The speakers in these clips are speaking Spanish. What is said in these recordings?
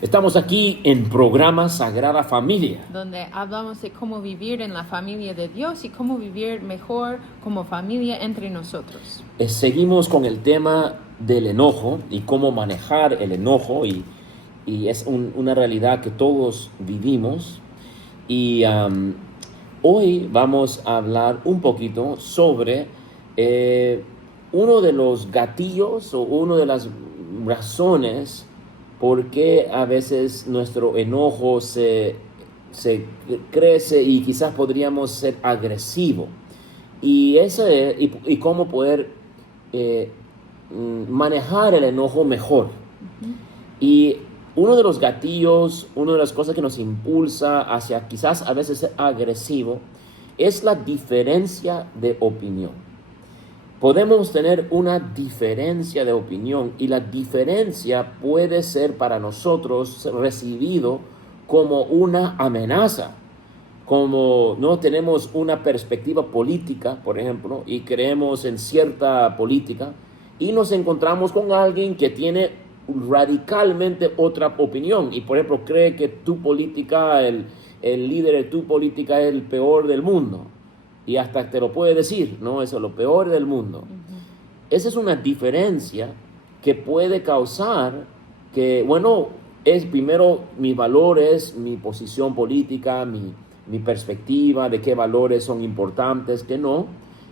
Estamos aquí en programa Sagrada Familia, donde hablamos de cómo vivir en la familia de Dios y cómo vivir mejor como familia entre nosotros. Seguimos con el tema del enojo y cómo manejar el enojo y es una realidad que todos vivimos y hoy vamos a hablar un poquito sobre uno de los gatillos o una de las razones por qué a veces nuestro enojo se crece y quizás podríamos ser agresivo. Y cómo poder manejar el enojo mejor. Uh-huh. Y uno de los gatillos, una de las cosas que nos impulsa hacia quizás a veces ser agresivo, es la diferencia de opinión. Podemos tener una diferencia de opinión y la diferencia puede ser para nosotros recibido como una amenaza. Como no tenemos una perspectiva política, por ejemplo, y creemos en cierta política, y nos encontramos con alguien que tiene radicalmente otra opinión, y por ejemplo cree que tu política, el líder de tu política es el peor del mundo, y hasta te lo puede decir, ¿no? Eso es lo peor del mundo. Uh-huh. Esa es una diferencia que puede causar que, bueno, es primero mis valores, mi posición política, mi perspectiva de qué valores son importantes, qué no,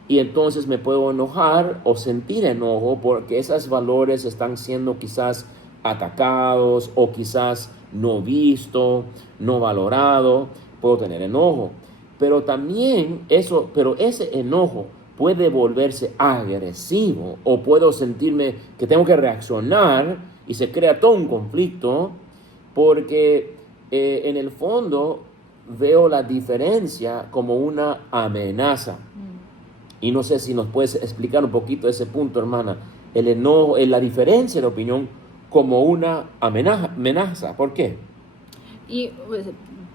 y entonces me puedo enojar o sentir enojo porque esos valores están siendo quizás atacados o quizás no visto, no valorado, puedo tener enojo. Pero también ese enojo puede volverse agresivo o puedo sentirme que tengo que reaccionar y se crea todo un conflicto porque en el fondo veo la diferencia como una amenaza. Y no sé si nos puedes explicar un poquito ese punto, hermana. El enojo, la diferencia de opinión como una amenaza. ¿Por qué? Y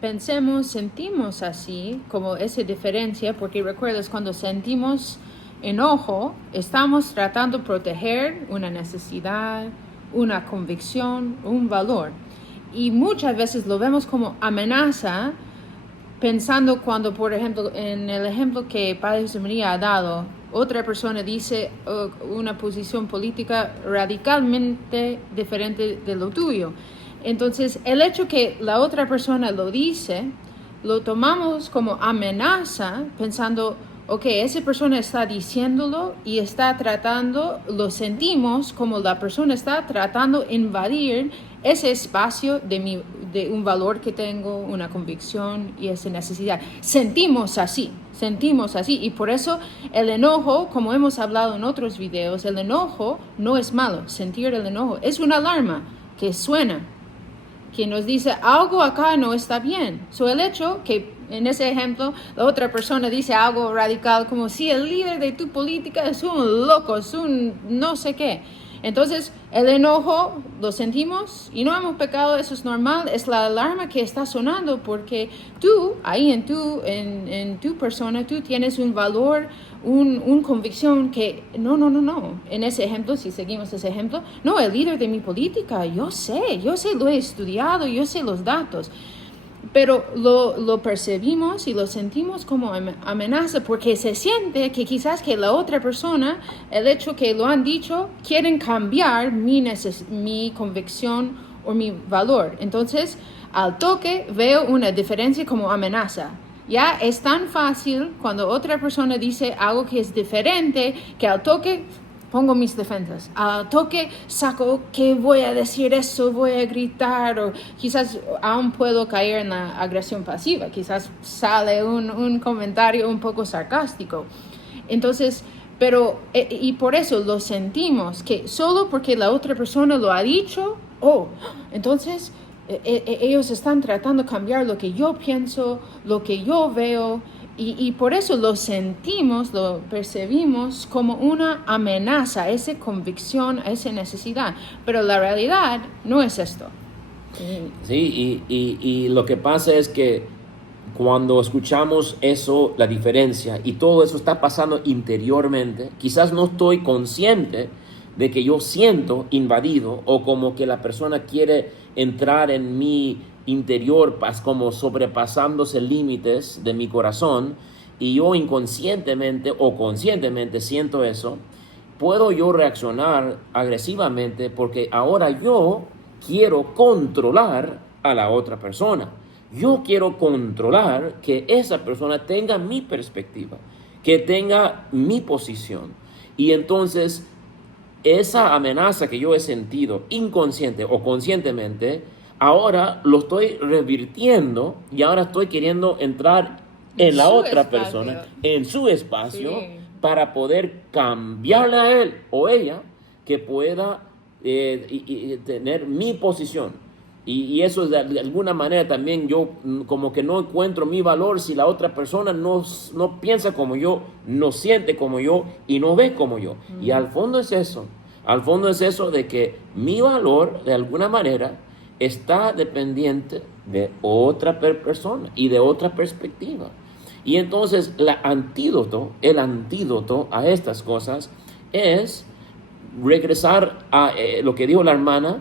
sentimos así, como esa diferencia, porque recuerdas, cuando sentimos enojo, estamos tratando de proteger una necesidad, una convicción, un valor. Y muchas veces lo vemos como amenaza, pensando cuando, por ejemplo, en el ejemplo que Padre José María ha dado, otra persona dice una posición política radicalmente diferente de lo tuyo. Entonces, el hecho que la otra persona lo dice, lo tomamos como amenaza, pensando, ok, esa persona está diciéndolo y está tratando, lo sentimos como la persona está tratando de invadir ese espacio de un valor que tengo, una convicción y esa necesidad. Sentimos así, y por eso el enojo, como hemos hablado en otros videos, el enojo no es malo. Sentir el enojo es una alarma que suena, que nos dice algo acá no está bien. El hecho que en ese ejemplo la otra persona dice algo radical, como si el líder de tu política es un loco, es un no sé qué. Entonces el enojo lo sentimos y no hemos pecado, eso es normal, es la alarma que está sonando porque tú, ahí en tu persona, tú tienes un valor, una convicción que no. En ese ejemplo, si seguimos ese ejemplo, no, el líder de mi política, yo sé, lo he estudiado, yo sé los datos. Pero lo percibimos y lo sentimos como amenaza porque se siente que quizás que la otra persona, el hecho que lo han dicho, quieren cambiar mi convicción o mi valor. Entonces, al toque veo una diferencia como amenaza. Ya es tan fácil cuando otra persona dice algo que es diferente que al toque pongo mis defensas. Al toque saco que voy a decir eso, voy a gritar, o quizás aún puedo caer en la agresión pasiva. Quizás sale un comentario un poco sarcástico. Entonces, y por eso lo sentimos, que solo porque la otra persona lo ha dicho, entonces ellos están tratando de cambiar lo que yo pienso, lo que yo veo. Y por eso lo sentimos, lo percibimos como una amenaza, esa convicción, esa necesidad. Pero la realidad no es esto. Sí, y lo que pasa es que cuando escuchamos eso, la diferencia, y todo eso está pasando interiormente, quizás no estoy consciente de que yo siento invadido o como que la persona quiere entrar en mi interior, como sobrepasándose límites de mi corazón, y yo inconscientemente o conscientemente siento eso, puedo yo reaccionar agresivamente porque ahora yo quiero controlar a la otra persona. Yo quiero controlar que esa persona tenga mi perspectiva, que tenga mi posición. Y entonces esa amenaza que yo he sentido inconsciente o conscientemente, ahora lo estoy revirtiendo y ahora estoy queriendo entrar en la otra persona, en su espacio, Sí. para poder cambiarle a él o ella que pueda tener mi posición. Y eso es de alguna manera también yo como que no encuentro mi valor si la otra persona no piensa como yo, no siente como yo y no ve como yo. Y al fondo es eso. Al fondo es eso de que mi valor de alguna manera está dependiente de otra persona y de otra perspectiva. Y entonces el antídoto a estas cosas es regresar a lo que dijo la hermana,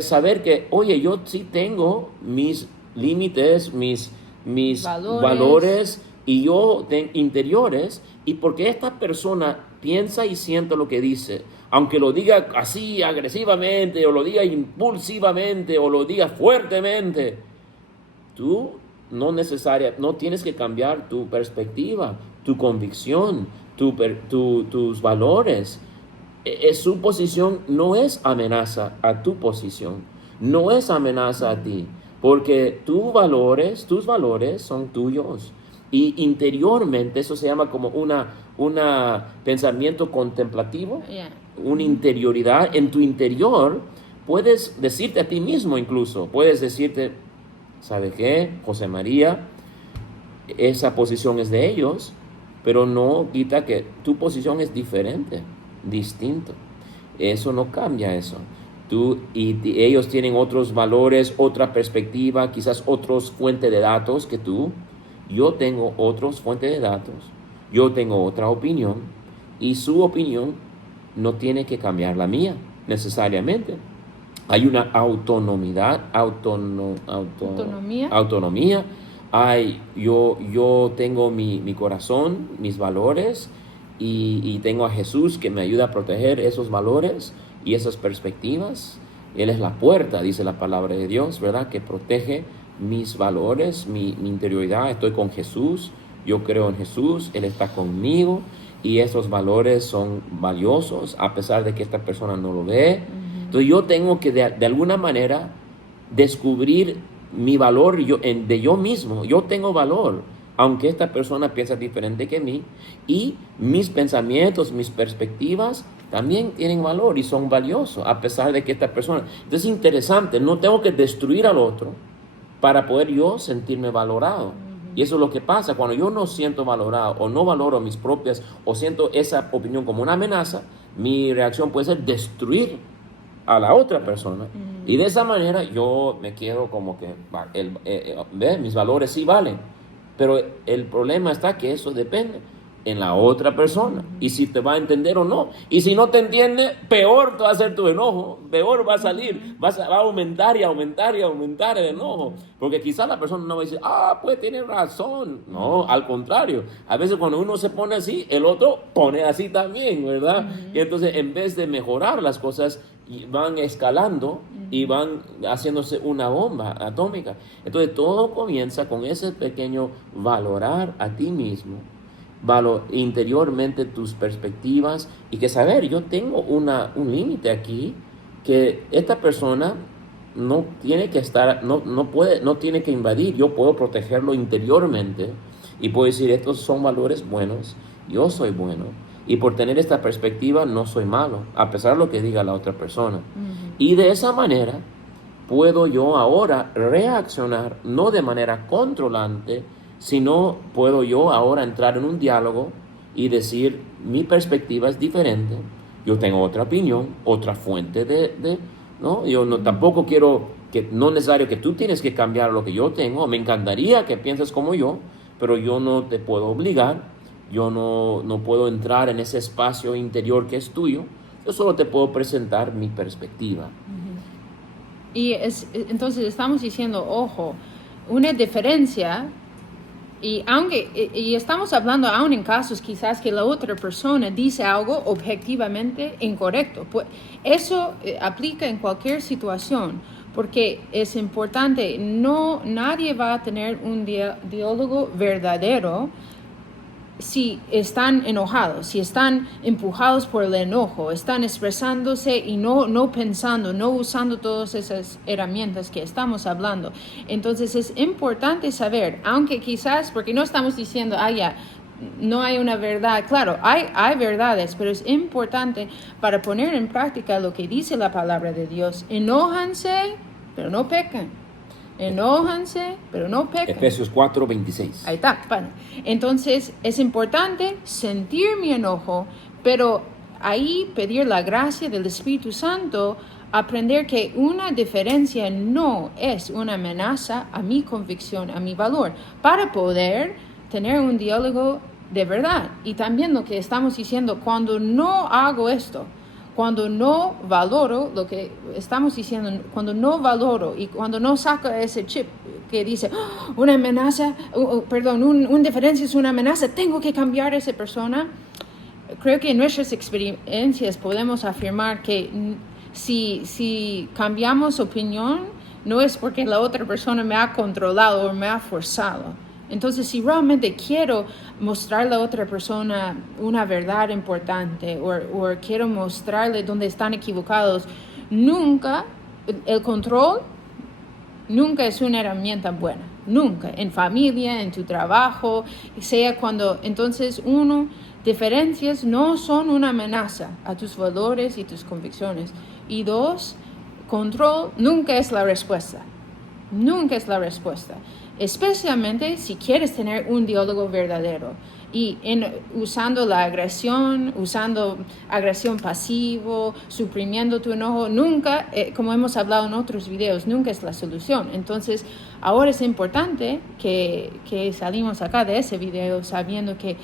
saber que, oye, yo sí tengo mis límites, mis valores y yo interiores, y porque esta persona piensa y siente lo que dice, aunque lo diga así agresivamente, o lo diga impulsivamente, o lo diga fuertemente, tú no tienes que cambiar tu perspectiva, tu convicción, tus valores. Su posición no es amenaza a tu posición, no es amenaza a ti, porque tus valores son tuyos. Y interiormente eso se llama como una pensamiento contemplativo, una interioridad. En tu interior puedes decirte a ti mismo incluso, puedes decirte, ¿sabe qué? José María, esa posición es de ellos, pero no quita que tu posición es diferente, distinto. Eso no cambia eso. Tú y ellos tienen otros valores, otra perspectiva, quizás otros fuentes de datos que tú. Yo tengo otros fuentes de datos. Yo tengo otra opinión y su opinión no tiene que cambiar la mía necesariamente. Hay una autonomía. Yo tengo mi corazón, mis valores, y tengo a Jesús que me ayuda a proteger esos valores y esas perspectivas. Él es la puerta, dice la palabra de Dios, ¿verdad? Que protege mis valores, mi interioridad. Estoy con Jesús, yo creo en Jesús, Él está conmigo, y esos valores son valiosos a pesar de que esta persona no lo ve. Entonces yo tengo que de alguna manera descubrir mi valor de yo mismo. Yo tengo valor, aunque esta persona piensa diferente que mí, y mis pensamientos, mis perspectivas también tienen valor y son valiosos a pesar de que esta persona. Entonces es interesante, no tengo que destruir al otro para poder yo sentirme valorado. Y eso es lo que pasa cuando yo no siento valorado o no valoro mis propias, o siento esa opinión como una amenaza. Mi reacción puede ser destruir a la otra persona, y de esa manera yo me quedo como que mis valores sí valen, pero el problema está que eso depende en la otra persona y si te va a entender o no. Y si no te entiende, peor te va a hacer tu enojo, peor va a salir, va a aumentar y aumentar y aumentar el enojo, porque quizás la persona no va a decir, pues tiene razón. No, al contrario, a veces cuando uno se pone así, el otro pone así también, ¿verdad? Y entonces en vez de mejorar las cosas, van escalando y van haciéndose una bomba atómica. Entonces todo comienza con ese pequeño valorar a ti mismo, interiormente tus perspectivas, y que saber, yo tengo un límite aquí, que esta persona no tiene que estar, no tiene que invadir. Yo puedo protegerlo interiormente y puedo decir, estos son valores buenos, yo soy bueno, y por tener esta perspectiva no soy malo, a pesar de lo que diga la otra persona. Y de esa manera puedo yo ahora reaccionar, no de manera controlante, sino puedo yo ahora entrar en un diálogo y decir, mi perspectiva es diferente, yo tengo otra opinión, otra fuente ¿no? Yo tampoco quiero no es necesario que tú tienes que cambiar lo que yo tengo. Me encantaría que pienses como yo, pero yo no te puedo obligar. Yo no puedo entrar en ese espacio interior que es tuyo, Yo solo te puedo presentar mi perspectiva. Entonces estamos diciendo, ojo, una diferencia, y estamos hablando aún en casos quizás que la otra persona dice algo objetivamente incorrecto. Pues eso aplica en cualquier situación, porque es importante, nadie va a tener un diálogo verdadero si están enojados, si están empujados por el enojo, están expresándose y no pensando, no usando todas esas herramientas que estamos hablando. Entonces es importante saber, aunque quizás, porque no estamos diciendo, ya, no hay una verdad. Claro, hay verdades, pero es importante para poner en práctica lo que dice la palabra de Dios. Enójanse, pero no pecan. Enójanse, pero no pecan. Efesios 4:26. Ahí está. Bueno, entonces es importante sentir mi enojo, pero ahí pedir la gracia del Espíritu Santo, aprender que una diferencia no es una amenaza a mi convicción, a mi valor, para poder tener un diálogo de verdad. Y también lo que estamos diciendo, cuando no hago esto, cuando no valoro lo que estamos diciendo, cuando no valoro y cuando no saco ese chip que dice, una amenaza, una diferencia es una amenaza, tengo que cambiar a esa persona. Creo que en nuestras experiencias podemos afirmar que si cambiamos opinión, no es porque la otra persona me ha controlado o me ha forzado. Entonces, si realmente quiero mostrarle a otra persona una verdad importante o quiero mostrarle dónde están equivocados, el control nunca es una herramienta buena. Nunca. En familia, en tu trabajo, entonces diferencias no son una amenaza a tus valores y tus convicciones. Y 2, control nunca es la respuesta. Nunca es la respuesta. Especialmente si quieres tener un diálogo verdadero y usando agresión pasivo, suprimiendo tu enojo, nunca, como hemos hablado en otros videos, nunca es la solución. Entonces, ahora es importante que salimos acá de ese video sabiendo que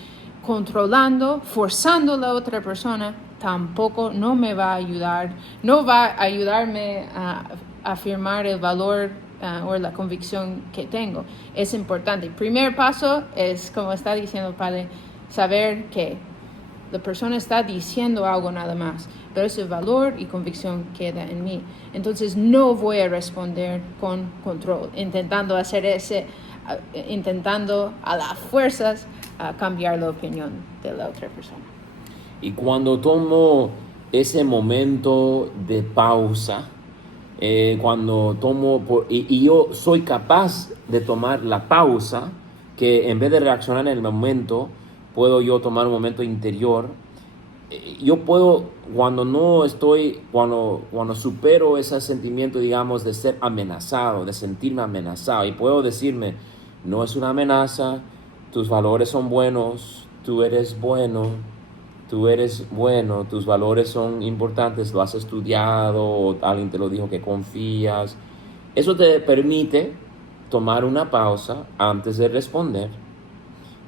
controlando, forzando a la otra persona, tampoco no me va a ayudar, no va a ayudarme a afirmar el valor o la convicción que tengo. Es importante. El primer paso es, como está diciendo el Padre, saber que la persona está diciendo algo nada más, pero ese valor y convicción queda en mí. Entonces no voy a responder con control, intentando a las fuerzas cambiar la opinión de la otra persona. Y cuando tomo ese momento de pausa, cuando y yo soy capaz de tomar la pausa, que en vez de reaccionar en el momento, puedo yo tomar un momento interior. Yo puedo, cuando supero ese sentimiento, digamos, de ser amenazado, de sentirme amenazado, y puedo decirme, no es una amenaza, tus valores son buenos, tú eres bueno, tus valores son importantes, lo has estudiado, o alguien te lo dijo que confías. Eso te permite tomar una pausa antes de responder.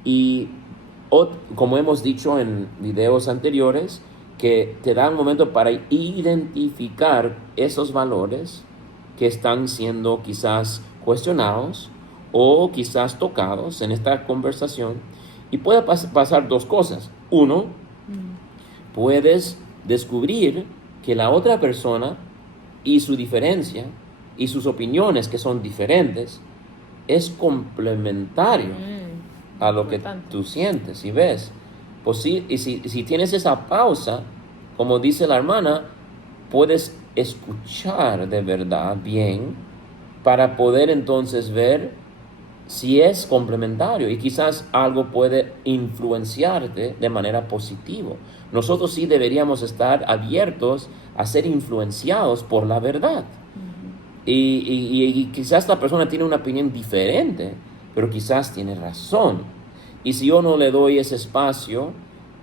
Y como hemos dicho en videos anteriores, que te da un momento para identificar esos valores que están siendo quizás cuestionados o quizás tocados en esta conversación. Y puede pasar 2 cosas. 1, puedes descubrir que la otra persona y su diferencia y sus opiniones que son diferentes es complementario a lo que tú sientes y ves. Pues y si tienes esa pausa, como dice la hermana, puedes escuchar de verdad bien para poder entonces ver si es complementario y quizás algo puede influenciarte de manera positiva. Nosotros sí deberíamos estar abiertos a ser influenciados por la verdad. Y quizás la persona tiene una opinión diferente, pero quizás tiene razón. Y si yo no le doy ese espacio,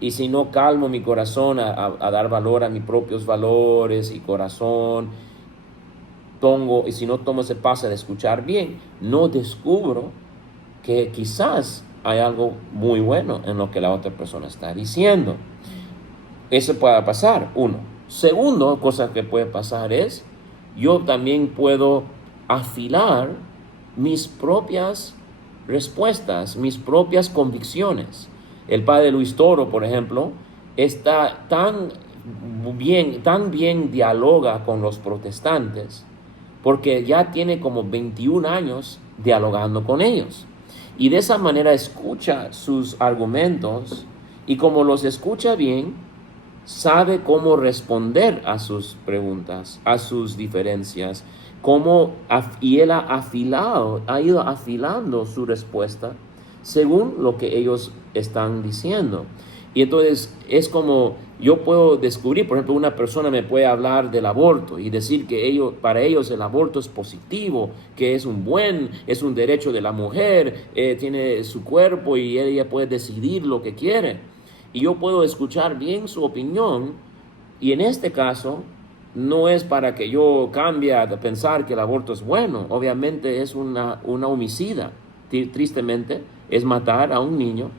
y si no calmo mi corazón a dar valor a mis propios valores y corazón, y si no tomo ese paso de escuchar bien, no descubro que quizás hay algo muy bueno en lo que la otra persona está diciendo. Eso puede pasar, 1. Segundo, cosa que puede pasar es, yo también puedo afilar mis propias respuestas, mis propias convicciones. El padre Luis Toro, por ejemplo, está tan bien dialoga con los protestantes, porque ya tiene como 21 años dialogando con ellos. Y de esa manera escucha sus argumentos y como los escucha bien, sabe cómo responder a sus preguntas, a sus diferencias, y él ha ido afilando su respuesta según lo que ellos están diciendo. Y entonces es como yo puedo descubrir, por ejemplo, una persona me puede hablar del aborto y decir que para ellos el aborto es positivo, que es un derecho de la mujer, tiene su cuerpo y ella puede decidir lo que quiere. Y yo puedo escuchar bien su opinión, y en este caso no es para que yo cambie de pensar que el aborto es bueno. Obviamente es una homicida, tristemente, es matar a un niño.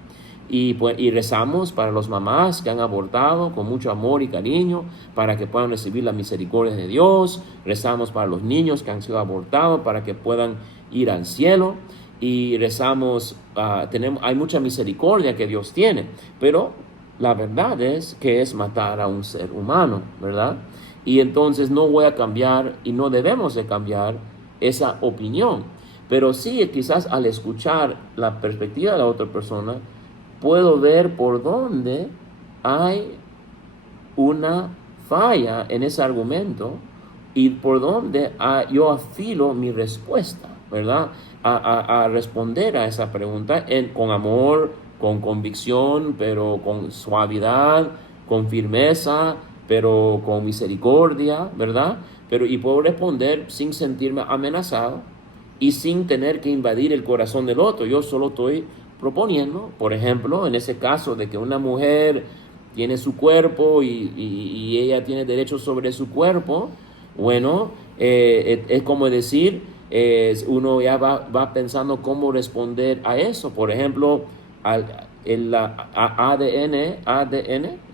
Y rezamos para los mamás que han abortado con mucho amor y cariño, para que puedan recibir la misericordia de Dios. Rezamos para los niños que han sido abortados, para que puedan ir al cielo. Y rezamos, hay mucha misericordia que Dios tiene, pero la verdad es que es matar a un ser humano, ¿verdad? Y entonces no voy a cambiar y no debemos de cambiar esa opinión. Pero sí, quizás al escuchar la perspectiva de la otra persona, puedo ver por dónde hay una falla en ese argumento y por dónde yo afilo mi respuesta, ¿verdad? A responder a esa pregunta con amor, con convicción, pero con suavidad, con firmeza, pero con misericordia, ¿verdad? Y puedo responder sin sentirme amenazado y sin tener que invadir el corazón del otro. Yo solo estoy proponiendo, por ejemplo, en ese caso de que una mujer tiene su cuerpo y ella tiene derechos sobre su cuerpo, bueno, es como decir, uno ya va pensando cómo responder a eso. Por ejemplo, el ADN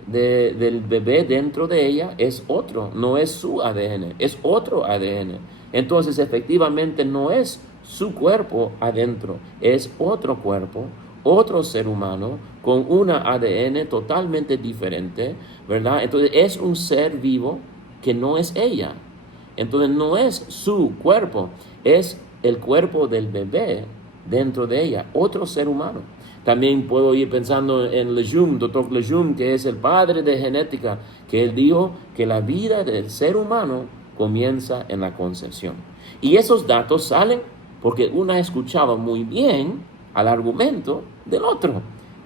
del bebé dentro de ella es otro, no es su ADN, es otro ADN. Entonces, efectivamente, no es su cuerpo adentro, es otro cuerpo, otro ser humano con una ADN totalmente diferente, ¿verdad? Entonces, es un ser vivo que no es ella. Entonces, no es su cuerpo, es el cuerpo del bebé dentro de ella, otro ser humano. También puedo ir pensando en Lejeune, Dr. Lejeune, que es el padre de genética, que él dijo que la vida del ser humano comienza en la concepción. Y esos datos salen porque una escuchaba muy bien al argumento del otro.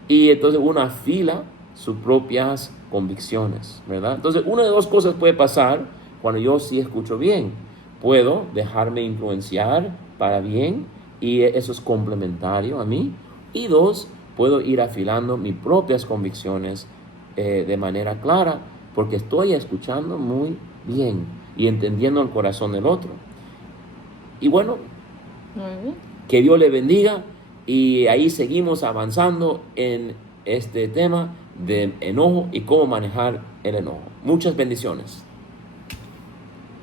Y entonces una afila sus propias convicciones, ¿verdad? Entonces, una de dos cosas puede pasar cuando yo sí escucho bien. Puedo dejarme influenciar para bien y eso es complementario a mí. Y dos, puedo ir afilando mis propias convicciones de manera clara porque estoy escuchando muy bien y entendiendo el corazón del otro. Y bueno, que Dios le bendiga y ahí seguimos avanzando en este tema de enojo y cómo manejar el enojo. Muchas bendiciones.